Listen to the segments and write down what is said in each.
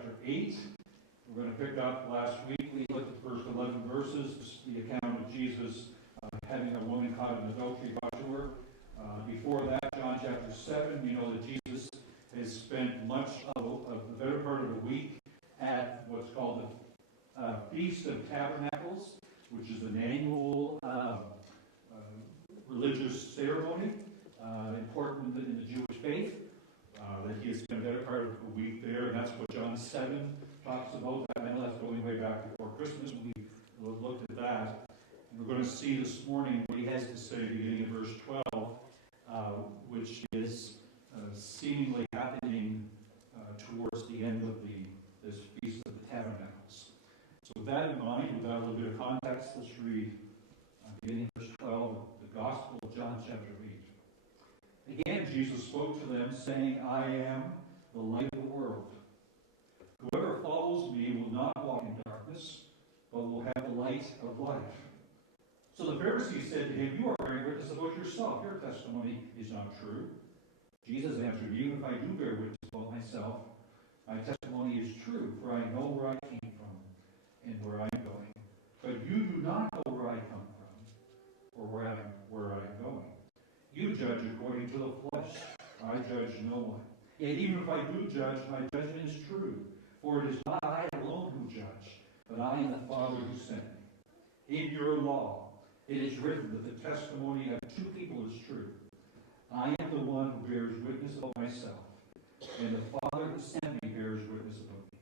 chapter 8. We're going to pick up last week. We looked at the first 11 verses, the account of Jesus having a woman caught in adultery brought to her. Before that, John chapter 7, we know that Jesus has spent much of the better part of the week at what's called the Feast of Tabernacles, which is an annual religious ceremony, important in the Jewish faith. That he has spent a better part of the week there, and that's what John 7 talks about. I know that's going way back before Christmas when we looked at that. And we're going to see this morning what he has to say beginning in verse 12, which is seemingly happening towards the end of this Feast of the Tabernacles. So with that in mind, with that a little bit of context, let's read beginning in verse 12, the Gospel of John chapter 8. Again, Jesus spoke to them, saying, I am the light of the world. Whoever follows me will not walk in darkness, but will have the light of life. So the Pharisees said to him, you are bearing witness about yourself. Your testimony is not true. Jesus answered, even if I do bear witness about myself, my testimony is true, for I know where I came from and where I am going. But you do not know where I come from or where I am going. You judge according to the flesh. I judge no one. Yet even if I do judge, my judgment is true. For it is not I alone who judge, but I and the Father who sent me. In your law, it is written that the testimony of two people is true. I am the one who bears witness about myself, and the Father who sent me bears witness about me.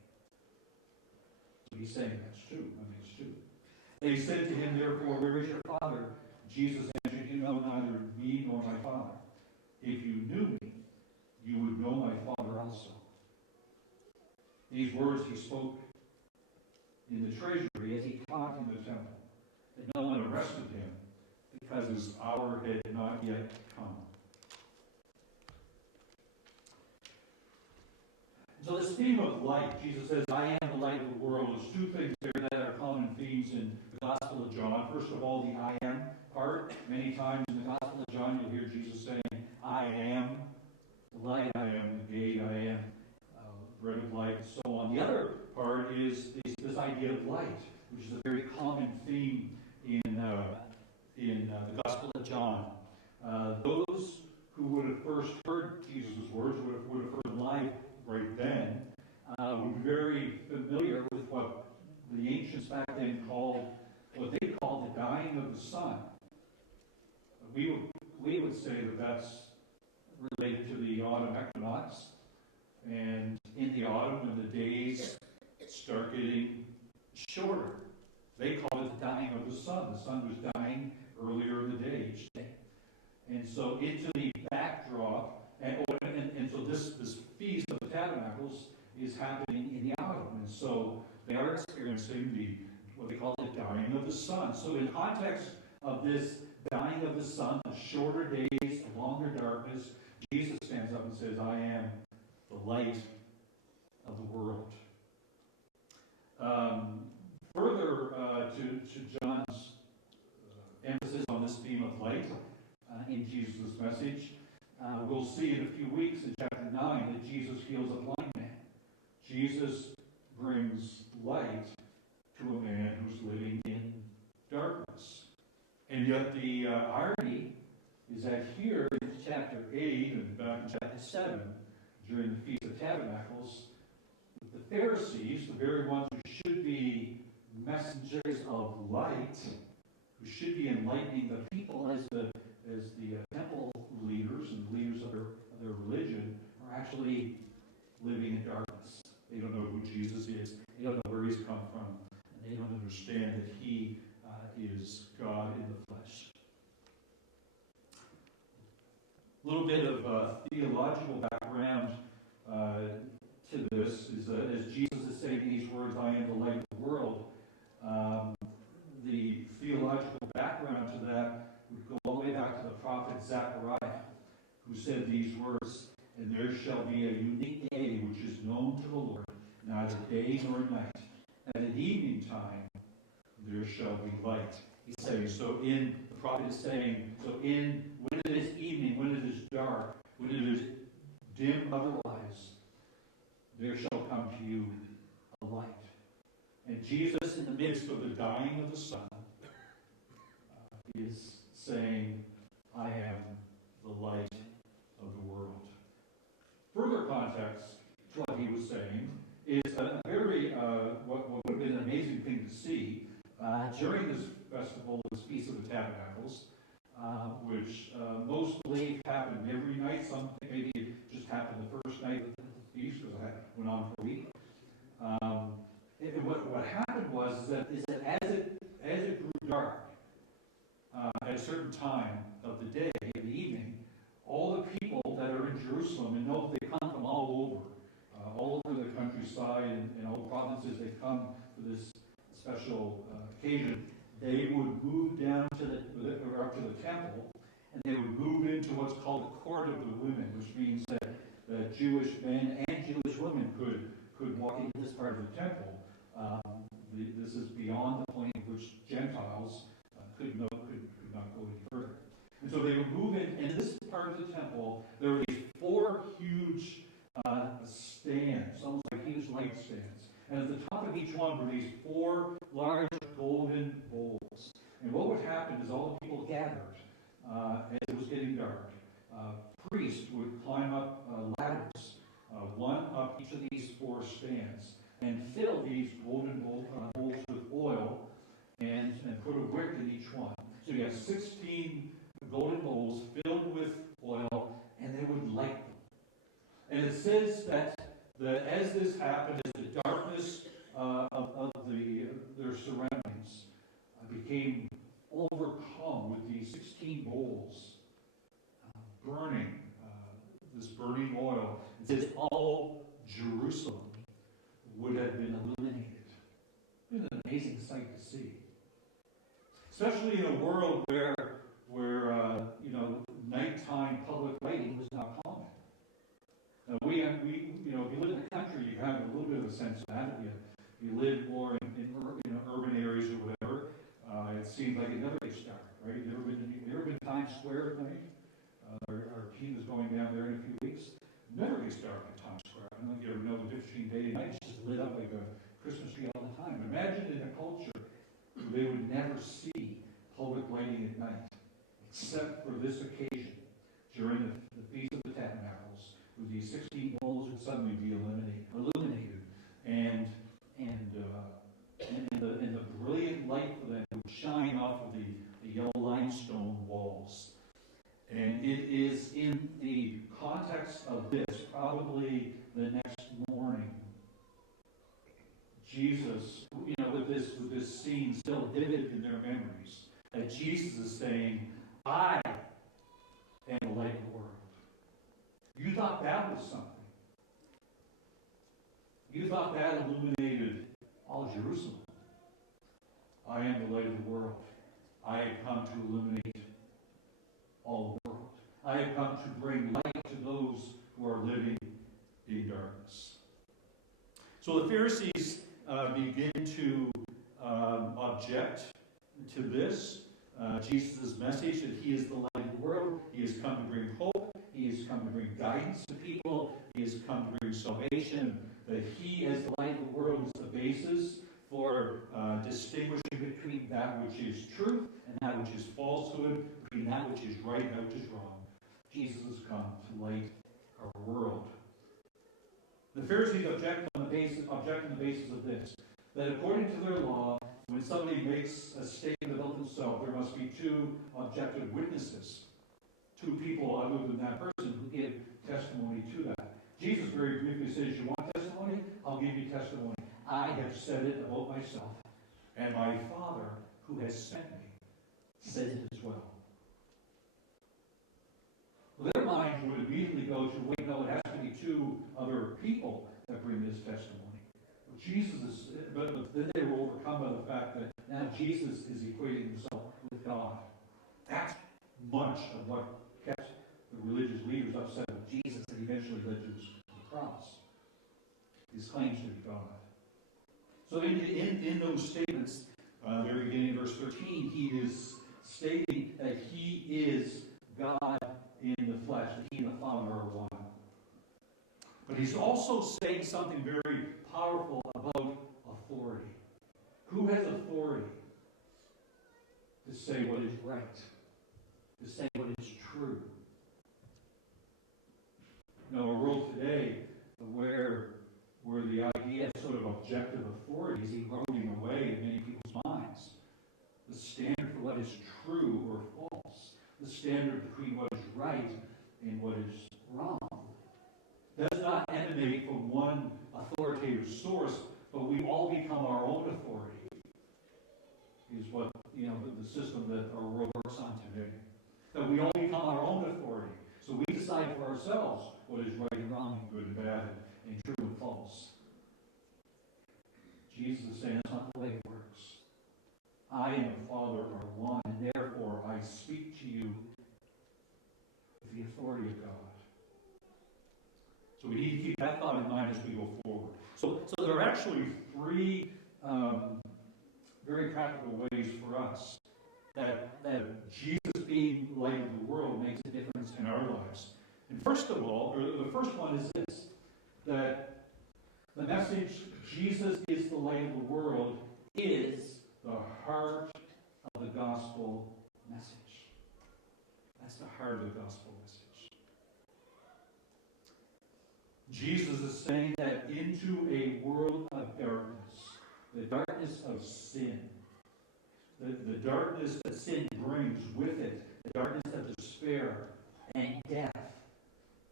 So he's saying that's true. I mean, it's true. They said to him, therefore, where is your Father? Jesus answered, you know neither me nor my Father. If you knew me, you would know my Father also. These words he spoke in the treasury as he taught in the temple. And no one arrested him because his hour had not yet come. So this theme of light, Jesus says, I am the light of the world. There's two things there that are common themes in the Gospel of John. First of all, the I am part. Many times in the Gospel of John, you'll hear Jesus saying, I am the light, I am the gate, I am bread of life, and so on. The other part is this idea of light, which is a very common theme in the Gospel of John. Those who would have first heard Jesus' words, would have heard light right then, would be very familiar with what the ancients back then called, what they called the dying of the sun. We would say that that's related to the autumn equinox. And in the autumn, when the days start getting shorter, they call it the dying of the sun. The sun was dying earlier in the day each day. And so into the backdrop, and so this Feast of the Tabernacles is happening in the autumn. And so they are experiencing what they call the dying of the sun. So in context of this dying of the sun, the shorter days, the longer darkness, Jesus stands up and says, I am the light of the world. Further to John's emphasis on this theme of light in Jesus' message, we'll see in a few weeks in chapter 9 that Jesus heals a blind man. Jesus brings light to a man who's living in darkness. And yet the irony is that here in chapter 8 and back in chapter 7, during the Feast of Tabernacles, the Pharisees, the very ones who should be messengers of light, who should be enlightening the people as the temple leaders and leaders of their religion, are actually living in darkness. They don't know who Jesus is. They don't know where he's come from. And they don't understand that he is God in the flesh. A little bit of theological background to this is that as Jesus is saying these words, I am the light of the world, the theological background to that would go all the way back to the prophet Zechariah, who said these words, and there shall be a unique day which is known to the Lord, neither day nor night, and at evening time there shall be light. He's saying, the prophet is saying, when it is evening, when it is dark, when it is dim otherwise, there shall come to you a light. And Jesus, in the midst of the dying of the sun, is saying, I am the light of the world. Further context to what he was saying is a very, what would have been an amazing thing to see during this festival, this Feast of the Tabernacles, which most believe happened every night. Some think maybe it just happened the first night of the feast, because it went on for a week. What happened was that as it grew dark, at a certain time of the day, in the evening, all the people that are in Jerusalem, and know they come from all over the countryside and all the provinces, they come for this special occasion. They would move down up to the temple, and they would move into what's called the court of the women, which means that Jewish men and Jewish women could walk into this part of the temple. This is beyond the point at which Gentiles could not go any further. And so they would move in, and in this part of the temple, there were these 4 huge stands, almost like huge light stands. And at the top of each one were these 4 large golden bowls. And what would happen is all the people gathered as it was getting dark. Priests would climb up ladders, one up each of these 4 stands, and fill these golden bowls with oil and put a wick in each one. So you have 16 golden bowls filled with oil, and they would light them. And it says that as this happened, as the darkness of their surroundings became overcome with these 16 bowls burning, this burning oil, it says all Jerusalem would have been illuminated. It's an amazing sight to see. Especially in a world where nighttime public lighting was not common. If you live in the country, you have a little bit of a sense of that. If you live more in urban areas or whatever, it seems like it never gets dark, right? You ever been to Times Square at night? Our team is going down there in a few weeks. Never gets dark in Times Square. I don't know if you ever know the difference between day and night. It's just lit up like a Christmas tree all the time. Imagine in a culture where they would never see public lighting at night, except for this occasion, during the Feast of the Tabernacles, where these 16 bowls would suddenly be illuminated, and the brilliant light for them would shine off of the yellow limestone walls. And it is in the context of this, probably the next morning, Jesus, with this scene still vivid in their memories, that Jesus is saying, I am the light of the world. You thought that was something. You thought that illuminated all Jerusalem. I am the light of the world. I have come to illuminate all the world. I have come to bring light to those who are living in darkness. So the Pharisees begin to object to this, Jesus' message that he is the light of the world. He has come to bring hope. He has come to bring guidance to people. He has come to bring salvation. That he, as the light of the world, is the basis for distinguishing between that which is truth and that which is falsehood, between that which is right and that which is wrong. Jesus has come to light our world. The Pharisees object on the basis of this, that according to their law, when somebody makes a statement about themselves, there must be 2 objective witnesses, 2 people other than that person who give testimony to that. Jesus very briefly says, you want testimony? I'll give you testimony. I have said it about myself, and my Father who has sent me says it as well. Their minds would immediately go to, wait, no, it has to be 2 other people that bring this testimony. But then they were overcome by the fact that now Jesus is equating himself with God. That's much of what kept the religious leaders upset with Jesus and eventually led to the cross. His claims to be God. So in those statements, very beginning of verse 13, he is stating that he is God in the flesh, that he and the Father are one. But he's also saying something very powerful about authority. Who has authority to say what is right, to say what is true? In our world today, where the idea of sort of objective authority is eroding away in many people's minds, the standard for what is true or false, the standard between what is right and what is wrong, does not emanate from one authoritative source, but we all become our own authority, is what, the system that our world works on today. That we all become our own authority. So we decide for ourselves what is right and wrong, and good and bad, and true and false. Jesus is saying that's not the way it works. I and the Father are one, and therefore I speak to you with the authority of God. So we need to keep that thought in mind as we go forward. So there are actually three very practical ways for us that Jesus being light of the world makes a difference in our lives. And first of all, or the first one is this, that the message, Jesus is the light of the world, is the heart of the gospel message. That's the heart of the gospel message. Jesus is saying that into a world of darkness, the darkness of sin, the darkness that sin brings with it, the darkness of despair and death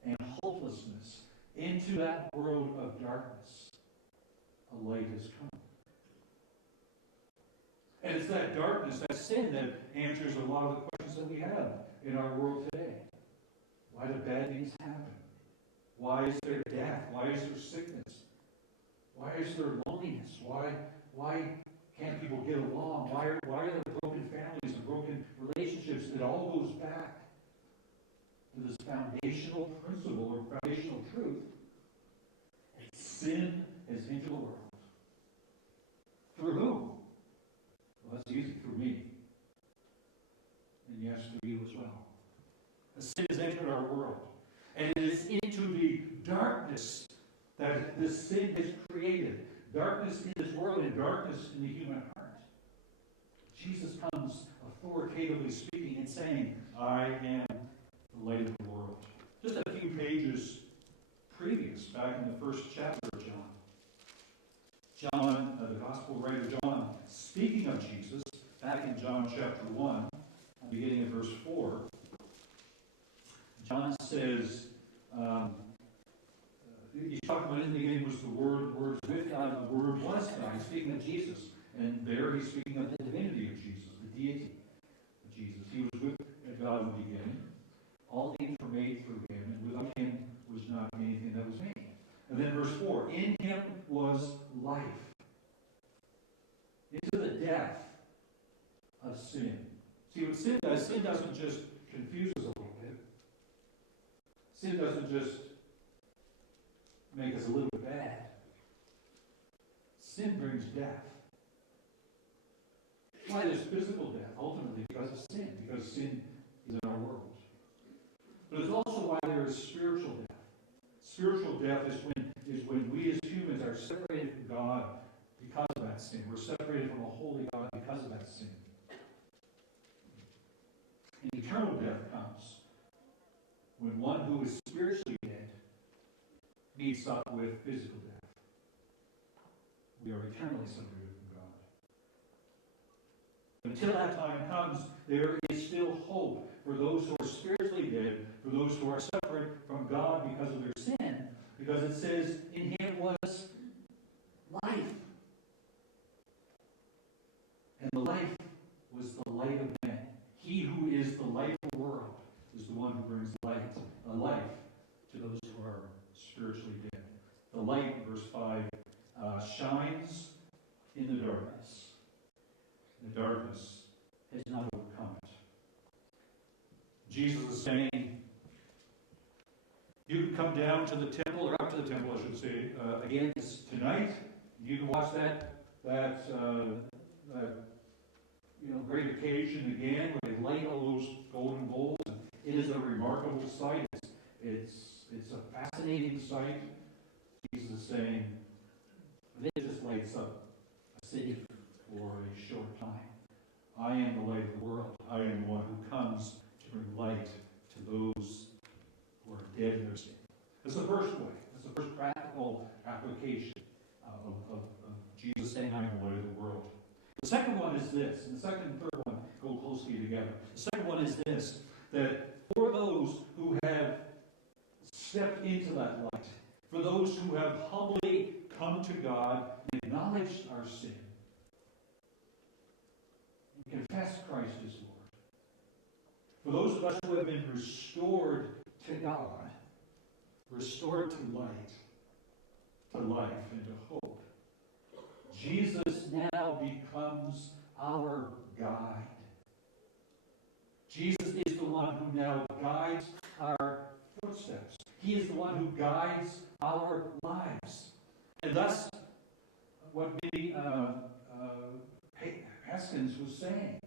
and hopelessness, into that world of darkness, a light has come. And it's that darkness, that sin, that answers a lot of the questions that we have in our world today. Why do bad things happen? Why is there death? Why is there sickness? Why is there loneliness? Why can't people get along? Why are there broken families and broken relationships? It all goes back to this foundational principle or foundational truth. Sin has entered the world. Through who? Well, that's easy. Through me. And yes, through you as well. The sin has entered our world. And it is into the darkness that this sin has created. Darkness in this world and darkness in the human heart. Jesus comes authoritatively speaking and saying, I am the light of the world. Just a few pages previous, back in the first chapter of John. John, the gospel writer John, speaking of Jesus, back in John chapter 1, beginning at verse 4, John says, he's talking about in the beginning was the Word, the Word was with God, and the Word was God. He's speaking of Jesus. And there he's speaking of the divinity of Jesus, the deity of Jesus. He was with God in the beginning. All things were made through him, and without him was not anything that was made. And then verse 4, in him was life. Into the death of sin. See what sin does? Sin doesn't just confuse us a little bit. Sin doesn't just make us a little bit bad. Sin brings death. Why there's physical death? Ultimately because of sin. Because sin is in our world. But it's also why there is spiritual death. Spiritual death is when we as humans are separated from God because of that sin. We're separated from a holy God because of that sin. And eternal death comes when one who is spiritually dead meets up with physical death. We are eternally separated from God. Until that time comes, there is still hope for those who are spiritually dead, for those who are separate from God because of their sin, because it says, in him was life. And the life was the light of men. He who is the light of the world is the one who brings life to those who are spiritually dead. The light, verse 5, shines in the darkness. The darkness has not overcome it. Jesus is saying, you can come down to the temple, or up to the temple, I should say, again tonight. You can watch that great occasion again, where they light all those golden bowls. It is a remarkable sight. It's a fascinating sight. Jesus is saying, religious lights up a city for a short time. I am the light of the world. I am the one who comes to bring light to those who are dead in their sin. That's the first way. That's the first practical application of Jesus saying, I am the light of the world. The second one is this, and the second and third one go closely together. The second one is this, that for those who have stepped into that light, for those who have humbly come to God and acknowledged our sin, and confess Christ as Lord. For those of us who have been restored to God, restored to life, and to hope, Jesus now becomes our guide. Jesus is the one who now guides our footsteps. He is the one who guides our lives. And thus, what the Haskins was saying.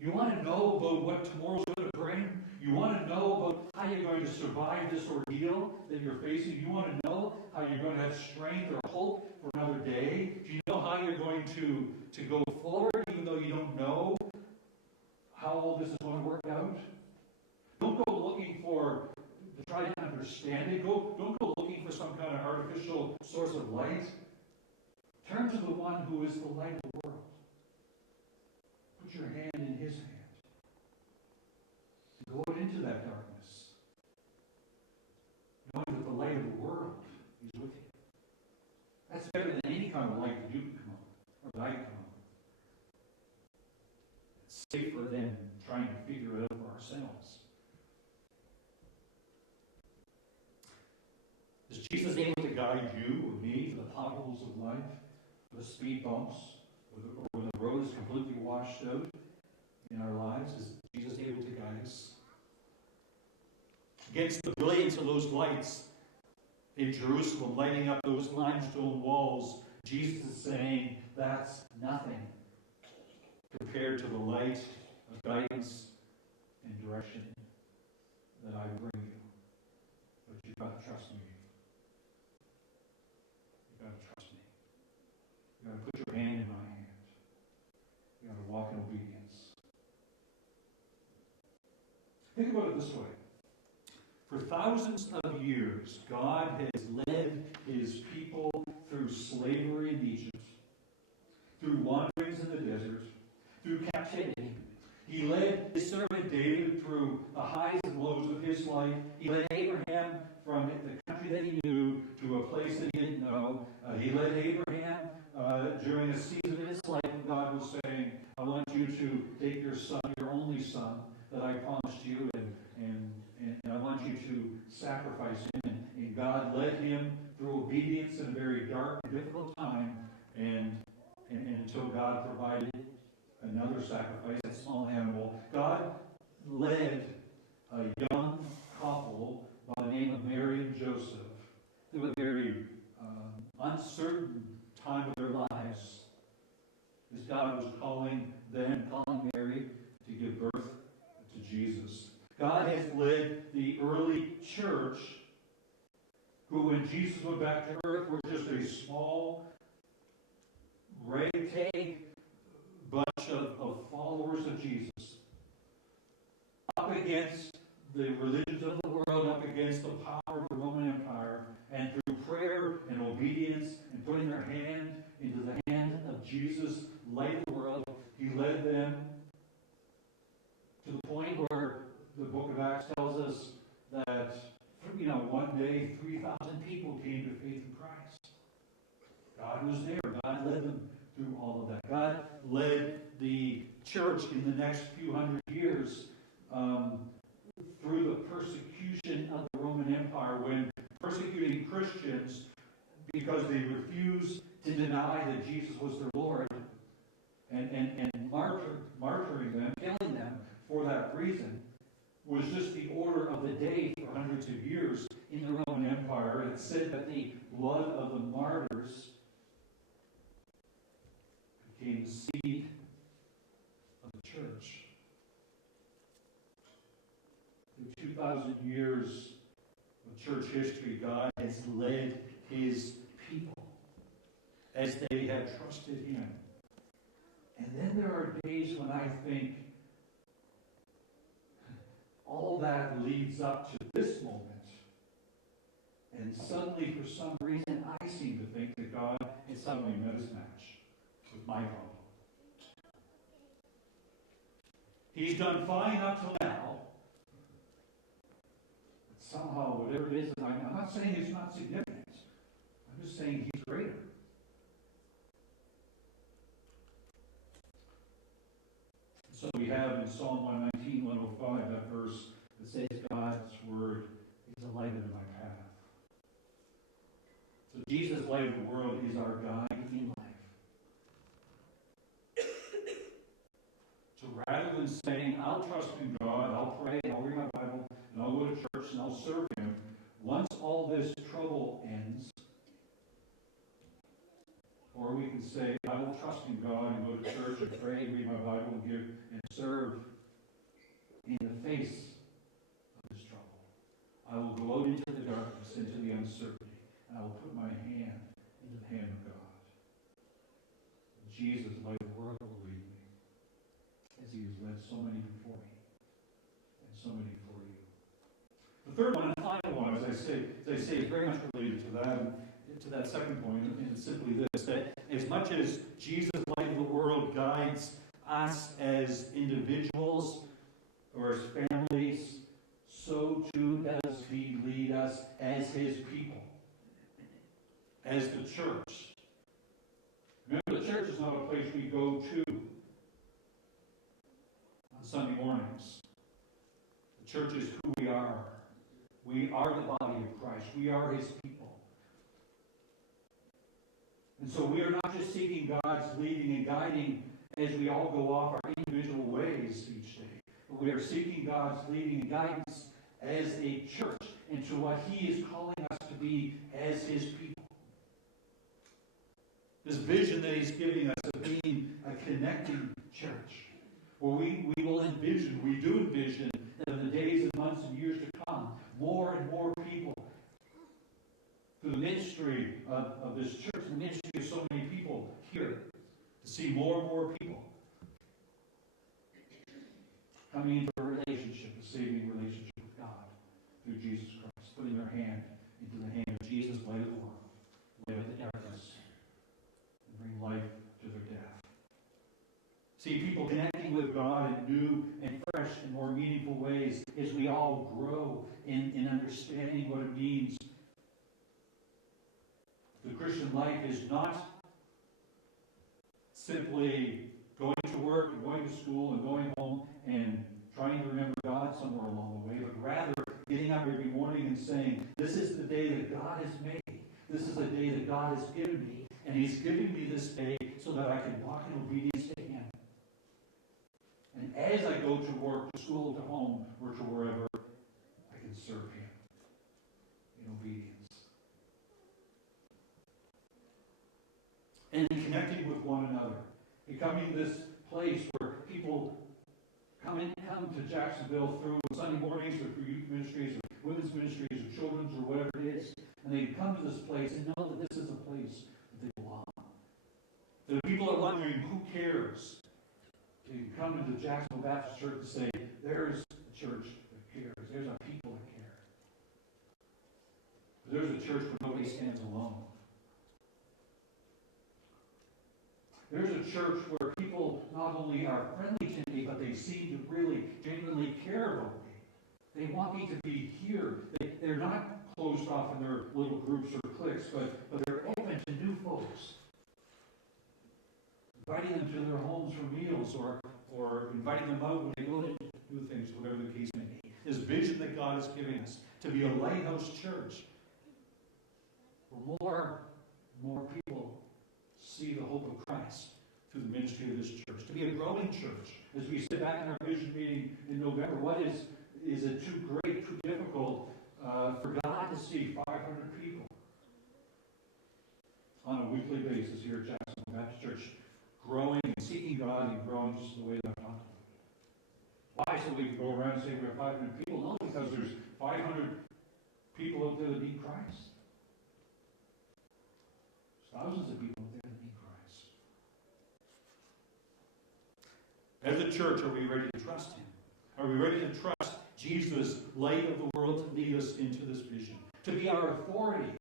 You want to know about what tomorrow's going to bring? You want to know about how you're going to survive this ordeal that you're facing? You want to know how you're going to have strength or hope for another day? Do you know how you're going to go forward even though you don't know how all this is going to work out? Don't go looking to try to understand it. Don't go looking for some kind of artificial source of light. Turn to the one who is the light of the world. Put your hand in his hand. And go out into that darkness, knowing that the light of the world is with you. That's better than any kind of light that you can come on, or that I can come on. It's safer than trying to figure it out for ourselves. Is Jesus able to guide you or me to the potholes of life, the speed bumps, or when the road is completely washed out in our lives? Is Jesus able to guide us? Against the brilliance of those lights in Jerusalem, lighting up those limestone walls, Jesus is saying, that's nothing compared to the light of guidance and direction that I bring you. But you've got to trust me. You've got to trust me. You've got to put your hand in my hand. You've got to walk in obedience. Think about it this way. For thousands of years, God has led his people through slavery in Egypt, through wanderings in the desert, through captivity. He led his servant David through the highs and lows of his life. He led Abraham from the country that he knew to a place that he didn't know. He led Abraham during a season of his life when God was saying, I want you to take your son, your only son, that I promised you, and I want you to sacrifice him. And God led him through obedience in a very dark and difficult time, and until God provided another sacrifice, a small animal. God led a young couple by the name of Mary and Joseph through a very uncertain time of their lives, as God was calling Mary to give birth to Jesus. God has led the early church, who when Jesus went back to earth were just a small, ragtag bunch of followers of Jesus, up against the religions of the world, up against the power of the Roman Empire, and through prayer and obedience and putting their hand into the hand of Jesus, light of the world, he led them to the point where the book of Acts tells us that, one day 3,000 people came to faith in Christ. God was there. God led them through all of that. God led the church in the next few hundred years through the persecution of the Roman Empire, when persecuting Christians because they refused to deny that Jesus was their Lord, and martyring them, killing them for that reason, was just the order of the day for hundreds of years in the Roman Empire. It said that the blood of the martyrs became the seed of the church. Through 2,000 years of church history, God has led his people as they have trusted him. And then there are days when I think all that leads up to this moment. And suddenly, for some reason, I seem to think that God is suddenly met his match with my problem. He's done fine up till now. But somehow, whatever it is, I'm not saying it's not significant. I'm just saying he's greater. So we have in Psalm 119, 105, that verse that says, God's word is a light in my path. So Jesus, light of the world, is our guide in life. So rather than saying, I'll trust in God, I'll pray, I'll read my Bible, and I'll go to church and I'll serve him, once all this trouble ends, or we can say, I will trust in God and go to church and pray and read my Bible and give and serve in the face of this trouble. I will go out into the darkness, into the uncertainty, and I will put my hand into the hand of God. Jesus, light of the world, will lead me, as he has led so many before me, and so many before you. The third one and final one, as I say, is very much related to that second point, and it's simply this, that as much as Jesus, light of the world, guides us as individuals or as families, so too does he lead us as his people, as the church. Remember, the church is not a place we go to on Sunday mornings. The church is who we are. We are the body of Christ. We are his people. And so we are not just seeking God's leading and guiding as we all go off our individual ways each day, but we are seeking God's leading and guidance as a church into what he is calling us to be as his people. This vision that he's giving us of being a connecting church, where we will envision, we do envision, that in the days and months and years to come, more and more people, through the ministry of this church, the ministry of so many people here, to see more and more people coming into a relationship, a saving relationship with God through Jesus Christ, putting their hand into the hand of Jesus, light of the world, light of the darkness, and bring life to their death. See, people connecting with God in new and fresh and more meaningful ways as we all grow in understanding what it means. The Christian life is not simply going to work and going to school and going home and trying to remember God somewhere along the way, but rather getting up every morning and saying, this is the day that God has made. This is the day that God has given me, and he's giving me this day so that I can walk in obedience to him. And as I go to work, to school, to home, or to wherever, I can serve him in obedience. And connecting with one another, becoming this place where people come to Jacksonville through Sunday mornings or through youth ministries or women's ministries or children's or whatever it is, and they come to this place and know that this is a place that they belong. The people are wondering, who cares? You can come into the Jacksonville Baptist Church and say, there's a church that cares. There's a people that care. There's a church where nobody stands alone. There's a church where people not only are friendly to me, but they seem to really genuinely care about me. They want me to be here. They're not closed off in their little groups or cliques, but they're open to new folks. Inviting them to their homes for meals or inviting them out when they go to do things, whatever the case may be. This vision that God is giving us to be a lighthouse church where more people see the hope of Christ through the ministry of this church. To be a growing church. As we sit back in our vision meeting in November, what is it too great, too difficult for God to see 500 people on a weekly basis here at Jacksonville Baptist Church growing and seeking God and growing just the way that I talked about? Why? So we can go around and say we have 500 people? No, because there's 500 people out there that need Christ. There's thousands of people out there that need Christ. As a church, are we ready to trust Him? Are we ready to trust Jesus, light of the world, to lead us into this vision? To be our authority.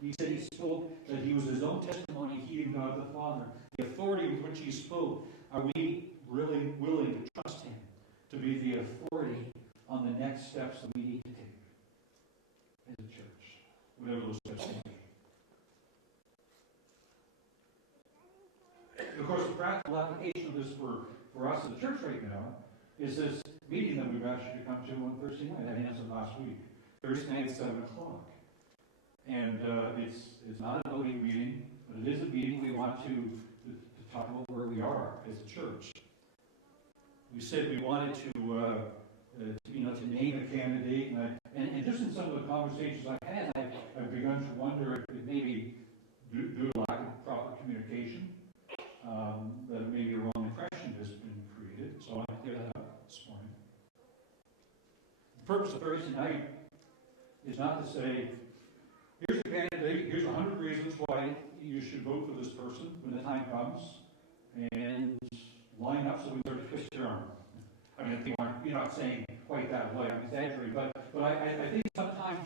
He said He spoke that He was His own testimony, He and God the Father. The authority with which He spoke, are we really willing to trust Him to be the authority on the next steps that we need to take as a church, whatever those steps may be? Of course, the practical application of this for us as a church right now is this meeting that we've asked you to come to on Thursday night. I answered last week. Thursday night at 7 o'clock. And it's not a voting meeting, but it is a meeting we want to talk about where we are as a church. We said we wanted to name a candidate, and just in some of the conversations I've had, I've begun to wonder if maybe due to lack of proper communication, that maybe a wrong impression has been created. So I want to clear that up this morning. The purpose of Thursday night is not to say, here's a candidate, here's 100 reasons why you should vote for this person when the time comes, and line up so we sort of twist your arm. I mean, you're not saying quite that way, I'm exaggerating, but I think sometimes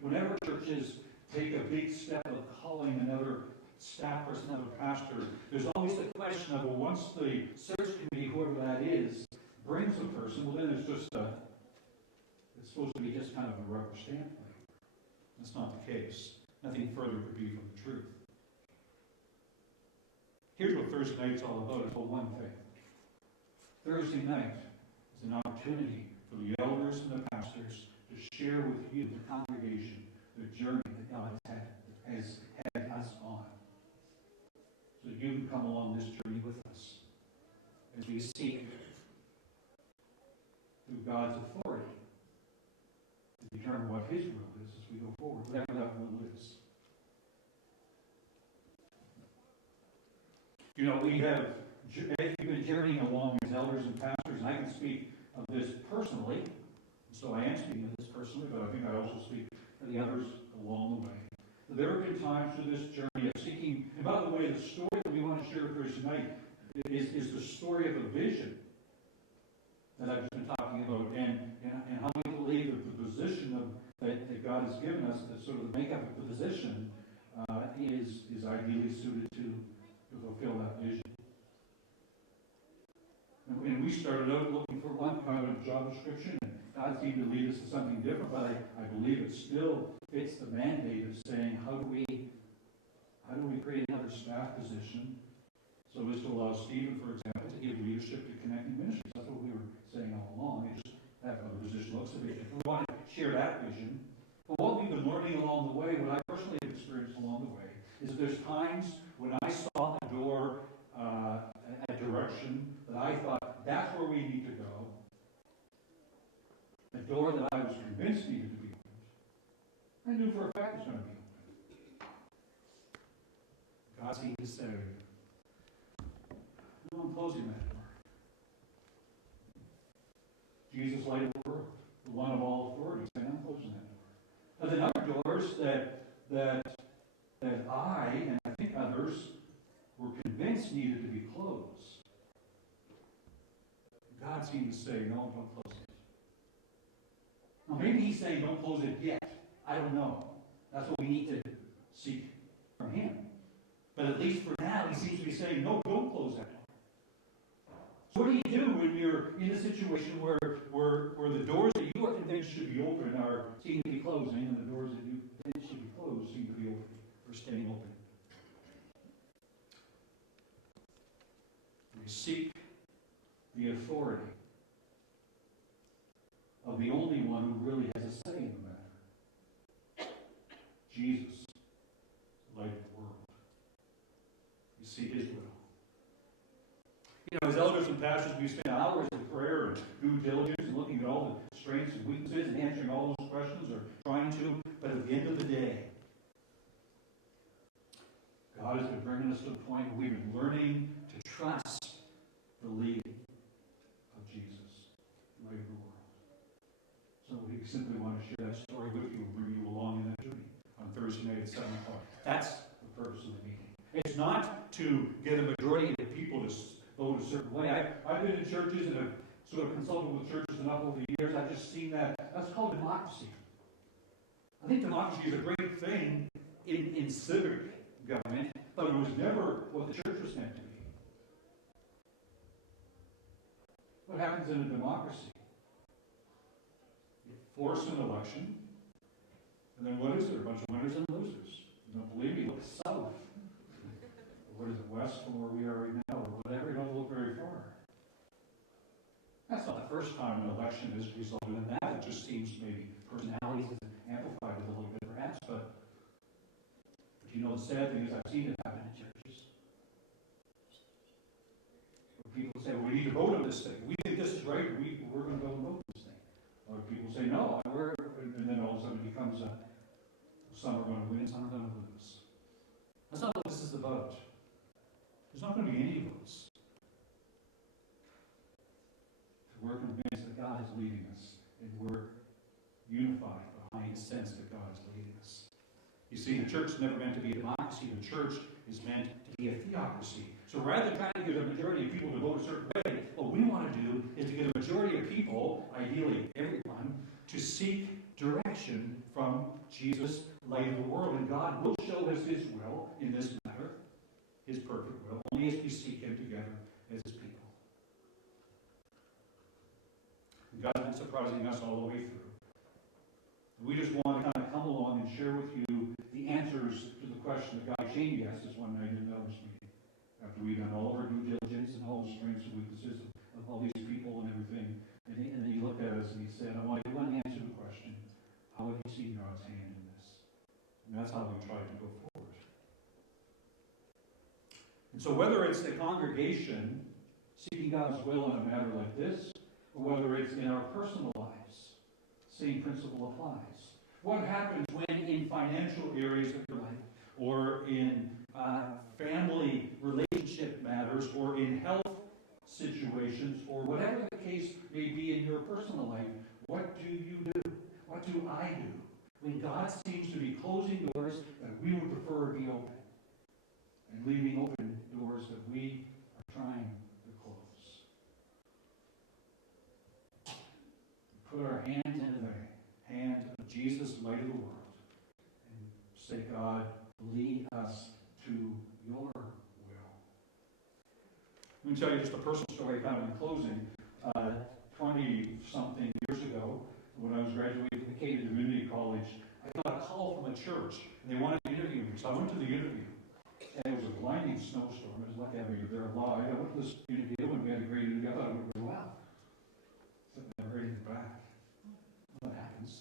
whenever churches take a big step of calling another staff person, another pastor, there's always the question of, well, once the search committee, whoever that is, brings a person, well then it's supposed to be just kind of a rubber stamp thing. That's not the case. Nothing further could be from the truth. Here's what Thursday night's all about. It's all one thing. Thursday night is an opportunity for the elders and the pastors to share with you, the congregation, the journey that God has had us on. So you can come along this journey with us as we seek, through God's authority, to determine what His will is as we go forward, whatever that will is. You know, as you've been journeying along as elders and pastors, and I can speak of this personally, so I am speaking of this personally, but I think I also speak for the others along the way. There have been times through this journey of seeking, and by the way, the story that we want to share Thursday night is the story of a vision that I've just been talking about, and how we believe that the position that God has given us, the sort of the makeup of the position, is ideally suited to fulfill that vision. And we started out looking for one kind of job description, and God seemed to lead us to something different, but I believe it still fits the mandate of saying, how do we create another staff position so as to allow Stephen, for example, to give leadership to Connecting Ministries. That's what we were saying all along. We just have a position looks a vision. We want to share that vision. But what we've been learning along the way, what I personally have experienced along the way, is that there's times when I saw a door, a direction that I thought, that's where we need to go. A door that I was convinced needed to be opened. I knew for a fact it was going to be opened. God seemed to say, no, I'm closing that door. Jesus, light of the world, the one of all authority, saying, I'm closing that door. But then other doors that I, and I think others, were convinced needed to be closed. God seemed to say, no, don't close it. Now maybe He's saying, don't close it yet. I don't know. That's what we need to seek from Him. But at least for now, He seems to be saying, no, don't close that door. So what do you do when you're in a situation where the doors that you are convinced should be open seem to be closing, and the doors that you think should be closed seem to be open, or staying open? We seek the authority of the only one who really has a say in the matter. Jesus, the light of the world. We seek His will. You know, as elders and pastors, we spend hours in prayer and due diligence and looking at all the strengths and weaknesses and answering all those questions, or trying to, but at the end of the day, God has been bringing us to the point where we've been learning to trust the leading of Jesus, the light of the world. So we simply want to share that story with you and bring you Thursday night at 7 o'clock. That's the purpose of the meeting. It's not to get a majority of people to vote a certain way. I've been in churches and have sort of consulted with churches enough over the years. I've just seen that. That's called democracy. I think democracy is a great thing in civic government, but it was never what the church was meant to be. What happens in a democracy? You force an election, and then what is there? A bunch of winners and losers. You don't believe me? Look south. What is it, west from where we are right now, or whatever? You don't look very far. That's not the first time an election has resulted in that. It just seems maybe personalities have amplified it a little bit, perhaps. But you know, the sad thing is I've seen it happen in churches. Where people say, well, we need to vote on this thing. We think this is right. We're going to go and vote on this thing. Or people say, no, and then all of a sudden it becomes some are going to win, some are going to lose. That's not what this is about. There's not going to be any votes. We're convinced that God is leading us, and we're unified behind the sense that God is leading us. You see, the church is never meant to be a democracy. The church is meant to be a theocracy. So rather than trying to get a majority of people to vote a certain way, what we want to do is to get a majority of people, ideally everyone, to seek direction from Jesus, light of the world. And God will show us His will in this matter, His perfect will, only as we seek Him together as His people. And God's been surprising us all the way through. We just want to kind of come along and share with you the answers to the question that Guy Cheney asked us one night in the elders meeting. After we'd done all of our due diligence and all the strengths and weaknesses of all these people and everything, and then he looked at us and he said, I want to answer the question, how have you seen God's hand in this? And that's how we try to go forward. And so whether it's the congregation seeking God's will in a matter like this, or whether it's in our personal lives, same principle applies. What happens when in financial areas of your life, or in family relationship matters, or in health situations, or whatever the case may be in your personal life, what do you do? What do I do? When God seems to be closing doors that we would prefer to be open, and leaving open doors that we are trying to close. We put our hands into the hand of Jesus, light of the world, and say, God, lead us to your will. Let me tell you just a personal story kind of in closing. 20-something years ago, when I was graduating from Acadia Community College, I got a call from a church, and they wanted to interview me. So I went to the interview, and it was a blinding snowstorm. It was lucky I made it there alive. I went to this interview, and we had a great interview. I thought it went really well. But never heard anything back. What happens?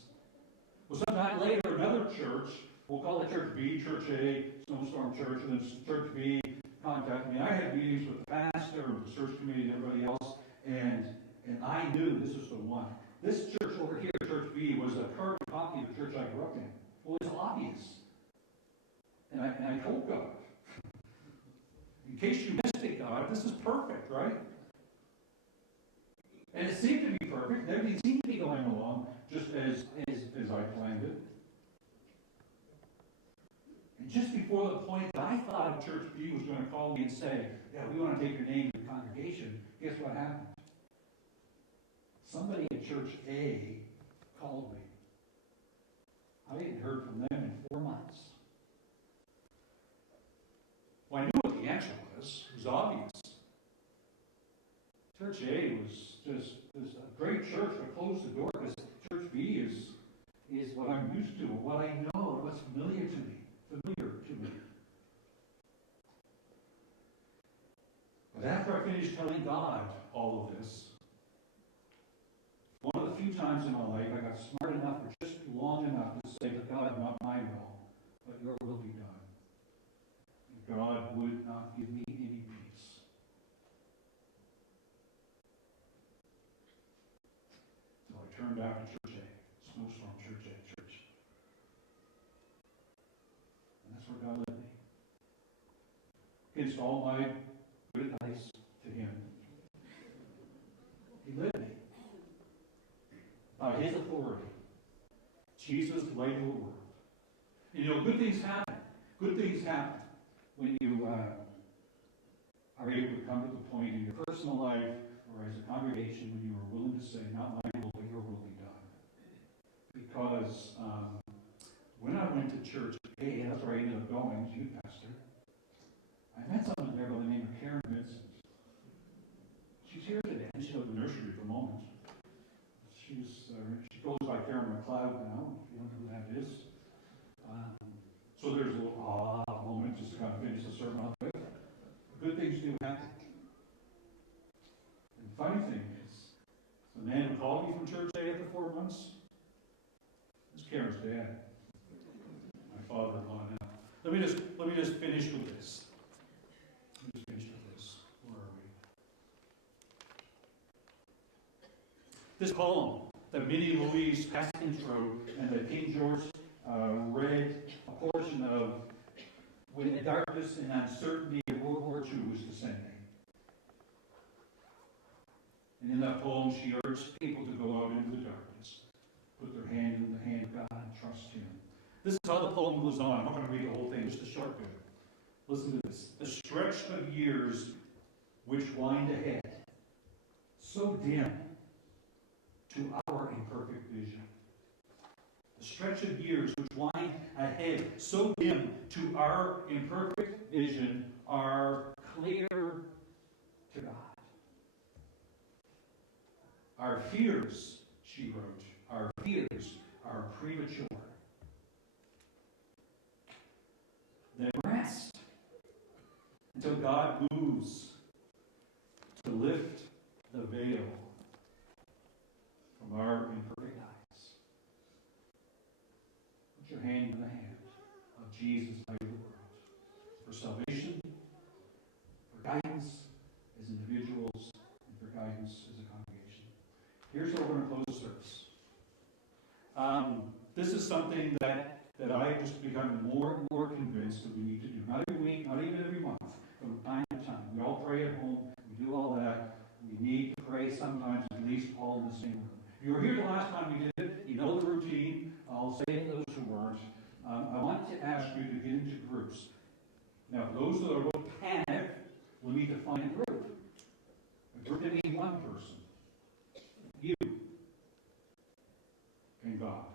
Well, sometime later, another church, we'll call it Church B, Church A, Snowstorm Church, and then Church B contacted me. I had meetings with the pastor, the search committee, and everybody else, and I knew this was the one. This church over here, Church B, was a carbon copy of the church I grew up in. Well, it was obvious. And I told God, in case you missed it, God, this is perfect, right? And it seemed to be perfect. Everything seemed to be going along just as I planned it. And just before the point that I thought Church B was going to call me and say, yeah, we want to take your name to the congregation, guess what happened? Somebody at Church A called me. I hadn't heard from them in 4 months. Well, I knew what the answer was. It was obvious. Church A was just a great church, but closed the door because Church B is what I'm used to, what I know, what's familiar to me. But after I finished telling God all of this, one of the few times in my life I got smart enough or just long enough to say to God, not my will, but your will be done. And God would not give me any peace. So I turned back to Church A, Snowstorm Church A, church. And that's where God led me. Against all my good advice to Him, He led me. By His authority, Jesus, light of the world. You know, good things happen. Good things happen when you are able to come to the point in your personal life or as a congregation when you are willing to say, not my will, but your will be done. Because when I went to church, hey, that's where I ended up going as youth pastor. I met someone there by the name of Karen Vincent. She's here today. She's at the nursery at the moment. She goes by Karen McLeod now, if you don't know who that is. So there's a little moment just to kind of finish the sermon off with. Good things do happen. And the funny thing is, the man who called me from church day after 4 months is Karen's dad. My father-in-law now. Let me just finish with this. Where are we? This poem that Minnie Louise passed intro and that King George read a portion of when the darkness and uncertainty of World War II was descending. And in that poem, she urged people to go out into the darkness, put their hand in the hand of God, and trust Him. This is how the poem goes on. I'm not going to read the whole thing, just a short bit. Listen to this. A stretch of years which wind ahead, so dim to our imperfect vision. A stretch of years which wind ahead, so dim to our imperfect vision, are clear to God. Our fears, she wrote, our fears are premature. Then rest until God moves to lift the veil from our imperfect eyes. Put your hand in the hand of Jesus, light of the world, for salvation, for guidance as individuals, and for guidance as a congregation. Here's how we're going to close the service. This is something that I just become more and more convinced that we need to do. Not every week, not even every month, from time to time. We all pray at home. We do all that. We need to pray sometimes, at least all in the same room. If you were here the last time we did it, you know the routine. I'll say to those who weren't. I want to ask you to get into groups. Now, for those that are going to panic, we need to find a group. A group that means one person. You and God.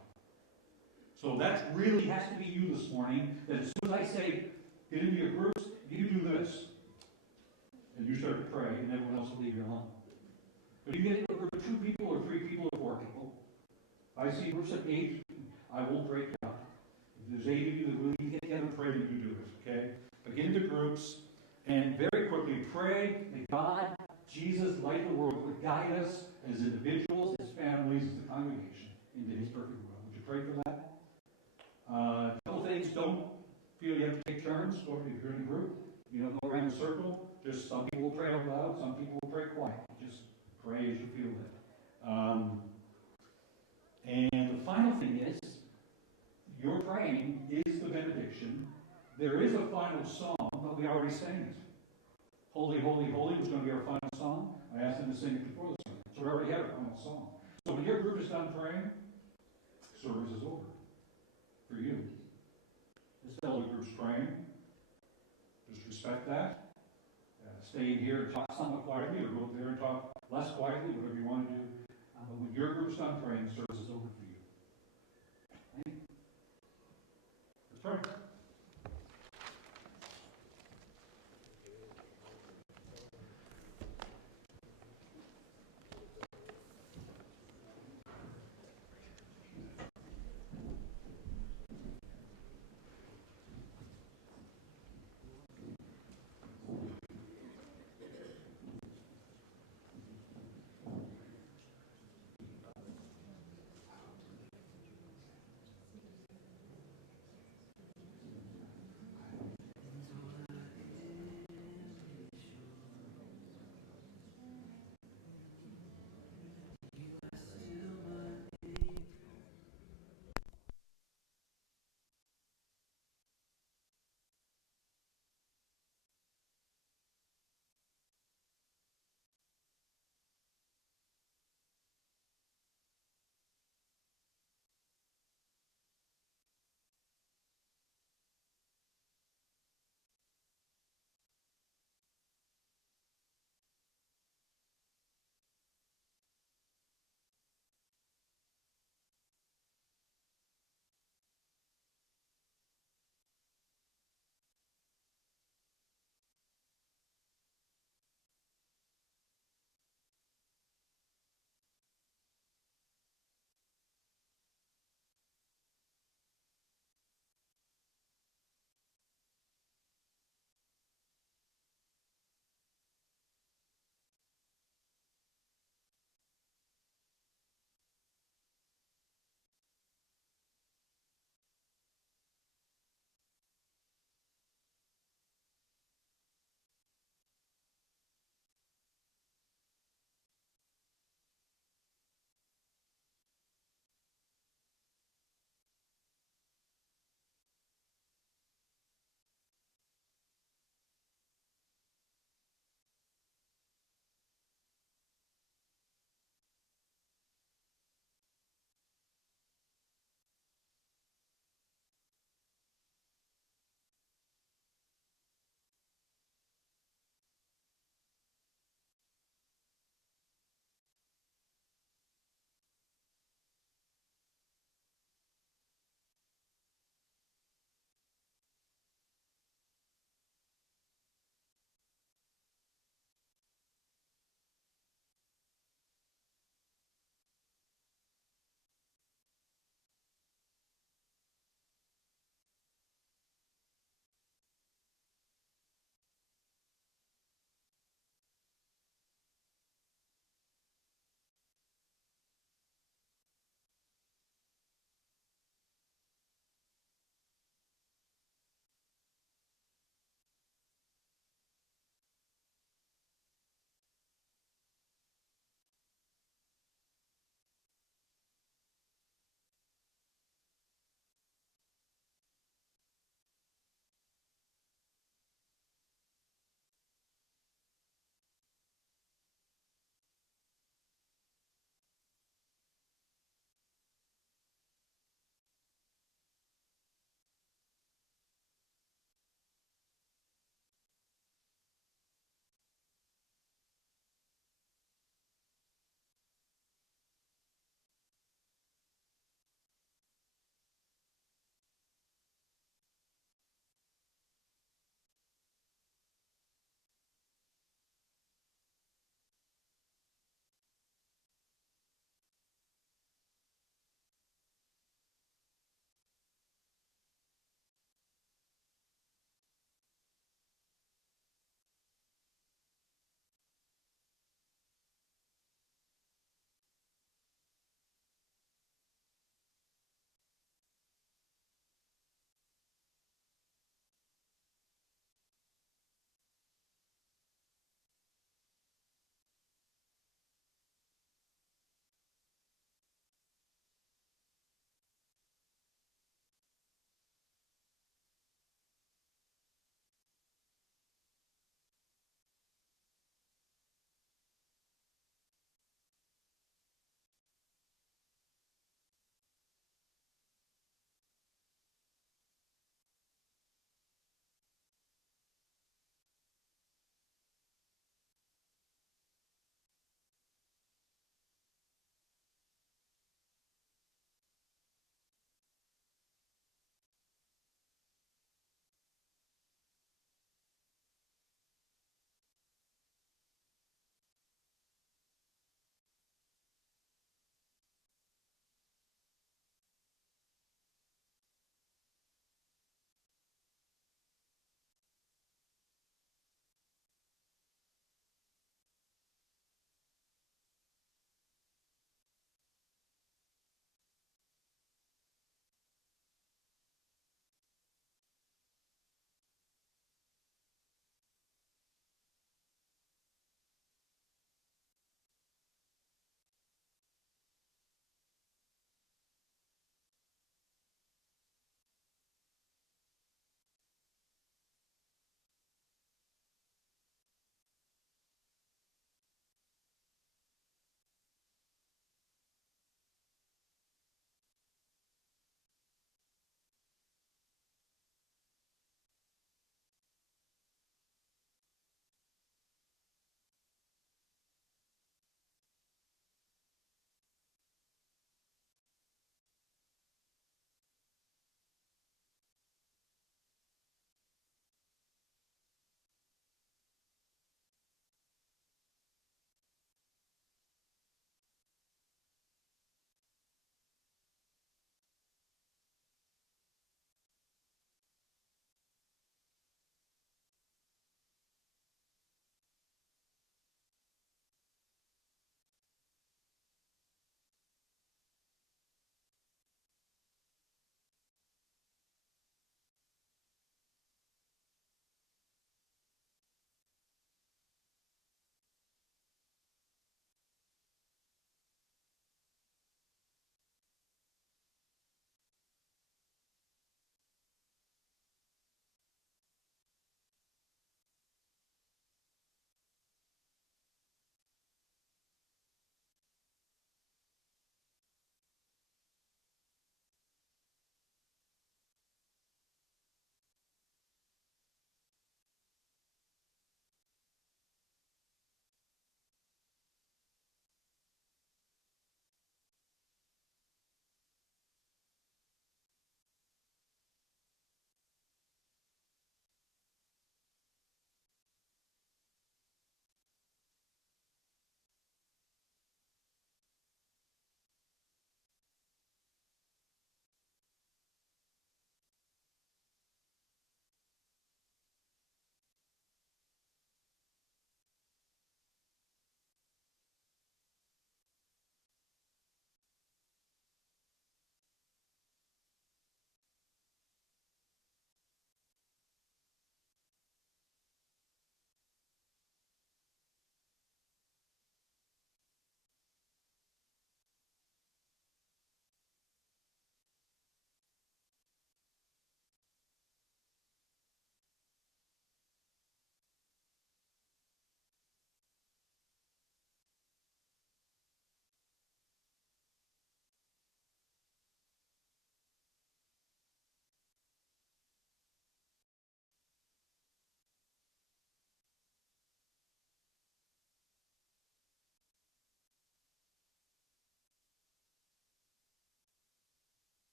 So that really has to be you this morning, that as soon as I say, get into your groups, you do this. And you start to pray, and everyone else will leave you alone. But you get into a group of 2 people or 3 people or 4 people. I see groups of 8, I won't break down. If there's 8 of you that really get together and pray, you do it, okay? But get into groups, and very quickly pray that God, Jesus, light of the world, would guide us as individuals, as families, as a congregation, into His perfect will. Would you pray for that? A couple things, don't feel you have to take turns, or if you're in a group, you don't go around in a circle. Just some people will pray out loud, some people will pray quietly. Just pray as you feel it. And the final thing is, your praying is the benediction. There is a final song, but we already sang it. Holy, Holy, Holy was going to be our final song. I asked them to sing it before the sermon. So we already have a final song. So when your group is done praying, service is over. For you. This fellow group's praying. Just respect that. Stay in here and talk somewhat quietly, or go up there and talk less quietly, whatever you want to do. But when your group's done praying, the service is over for you. Let's pray.